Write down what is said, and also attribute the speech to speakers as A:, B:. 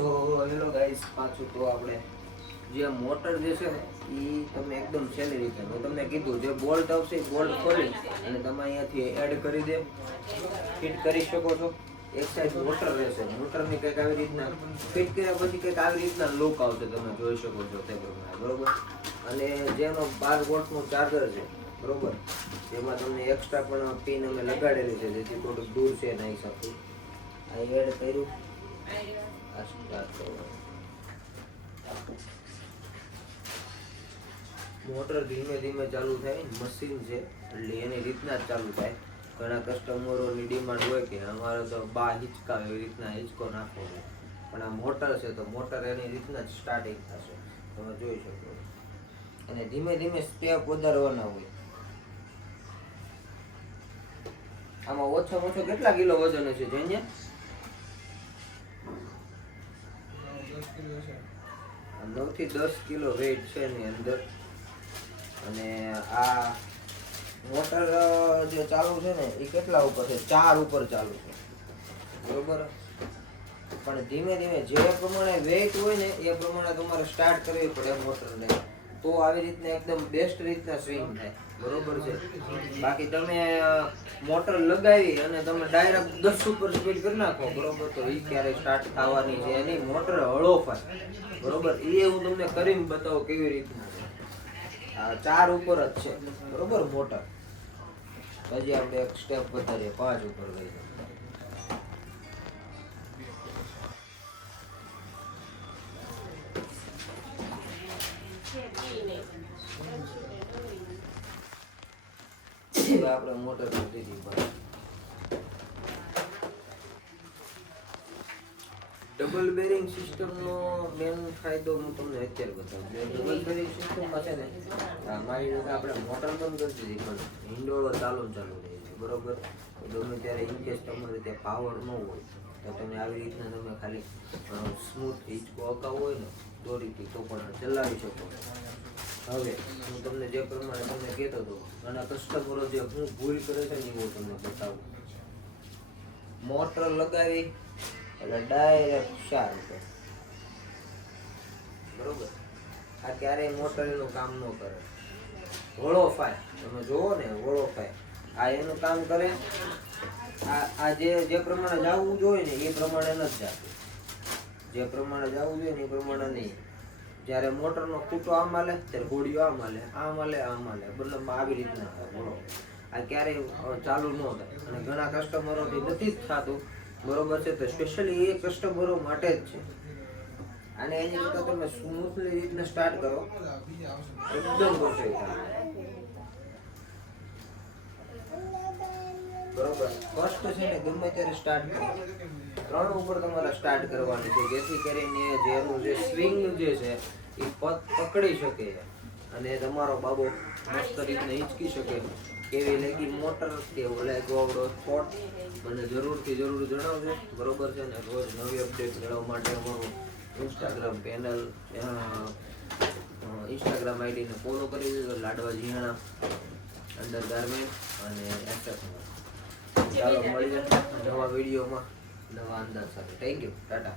A: So hello guys પાછું તો આપણે જે મોટર જે છે ને એ તમે એકદમ સહેલી રીતે મેં તમને કીધું, જે બોલ્ટ આવશે એ બોલ્ટ ખોલી અને તમે અહીંયાથી એડ કરી દે. ફિટ કરી શકો છો. એક સાઈડ મોટર રહેશે. મોટરની કંઈક આવી રીતના ફિટ કર્યા પછી કંઈક આવી રીતના લુક આવશે. તમે જોઈ શકો છો તે પ્રમાણે, બરોબર? અને જેનો બાર વોટનું ચાર્જર છે, બરોબર? જેમાં તમને એક્સ્ટ્રા પણ પિન અમે લગાડેલી છે, જેથી થોડુંક દૂર છે નહીં હિસાબથી આ એડ કર્યું. મોટર ધીમે ધીમે ચાલુ થાય મશીન છે, એટલે એની રીતના જ ચાલુ થાય. ઘણા કસ્ટમરોની ડિમાન્ડ હોય કે અમારે તો બા હિંચકા એવી રીતના હિંચકો નાખવો છે પણ આ મોટર છે તો મોટર એની રીતના જ સ્ટાર્ટિંગ થશે. તમે જોઈ શકો અને ધીમે ધીમે સ્ટેપ વધારવાના હોય. આમાં ઓછામાં ઓછો કેટલા કિલો વજન છે જઈને નવથી દસ કિલો વેઇટ છે એની અંદર. અને આ મોટર જે ચાલુ છે ને, એ કેટલા ઉપર છે? ચાર ઉપર ચાલુ છે. બરોબર? પણ ધીમે ધીમે જે પ્રમાણે વેઇટ હોય ને, એ પ્રમાણે તમારે સ્ટાર્ટ કરવી પડે મોટરને. તો આવી રીતના એકદમ બેસ્ટ રીતના સ્વિંગ થાય. બરોબર છે? બાકી તમે મોટર લગાવી અને તમે ડાયરેક્ટ દસ ઉપર સ્પીડ કરી નાખો, બરોબર? તો એ ક્યારે સ્ટાર્ટ થવાની છે એની મોટર હળોફાય બરોબર? એ હું તમને કરીને બતાવું કેવી રીતના ચાર ઉપર જ છે. બરોબર? મોટર હજી આપણે એક સ્ટેપ વધારીએ. પાંચ ઉપર લઈ આપણે મોટર મૂકી દીધી ડબલ બેરિંગ સિસ્ટમનો મેન ફાયદો હું તમને અત્યારે બતાવું. ડબલ બેરિંગ સિસ્ટમમાં છે ને મારી રીતે આપણે મોટર બંધ કરી દીધી પણ ઇન્ડોર ચાલુ ચાલુ રહે છે, બરોબર? ગમે ત્યારે ઇનકેસ તમારે ત્યાં પાવર ન હોય, તો તમે આવી રીતના તમે ખાલી સ્મૂથ હિંચકો અકાવો હોય ને, દોરીથી તો પણ ચલાવી શકો. હવે, હું તમને જે પ્રમાણે તમને કહેતો હતો અને કસ્ટમરો જે હું ભૂલ કરે છે ને હું તમને બતાવું. મોટર લગાવી, એટલે ડાયરેક્ટ ચાર રૂપિયા. બરોબર? આ ક્યારેય મોટર એનું કામ ન કરે. વળો ફાય. તમે જોવો ને, વળો ફાય. આ એનું કામ કરે. આ આ જે જે પ્રમાણે જવું જોઈએ ને, એ પ્રમાણે નથી જતું. જે પ્રમાણે જવું જોઈએ ને, એ પ્રમાણે નહીં. જ્યારે મોટરનો ખૂટો આમ હાલે, ત્યારે ગોળીઓ આમ હાલે આમ હાલે આમ હાલે. મતલબ આવી રીતના બોલો. આ ક્યારેય ચાલુ ન થાય. અને ઘણા કસ્ટમરોથી નથી જ થતું. બરોબર છે, તો સ્પેશિયલી એ કસ્ટમરો માટે જ છે. અને એની કરતાં તમે સ્મૂથલી રીતના સ્ટાર્ટ કરો. એકદમ પરફેક્ટ બરોબર. ફર્સ્ટ છે ને ગમે ત્યારે સ્ટાર્ટ કરો. ત્રણ ઉપર તમારે સ્ટાર્ટ કરવાની છે. જેથી કરીને જેનું જે સ્વિંગ જે છે એ પકડી શકે. અને તમારો બાબો મસ્ત રીતને હિંચકી શકે. કેવી લેગી મોટર કે ઓલા ગોવડો સ્પોટ મને જરૂરથી જરૂર જણાવજો. બરોબર છે ને? રોજ નવી અપડેટ મેળવવા માટે અમારું ઇન્સ્ટાગ્રામ પેનલ ઇન્સ્ટાગ્રામ આઈડીને ફોલો કરી દેજો. લાડવા જીહાણા અંડર ગાર્મેન્ટ અને એસએફમાં ચાલો મળીએ નવા વિડીયોમાં નવા અંદાજ સાથે થેન્ક યુ ટાટા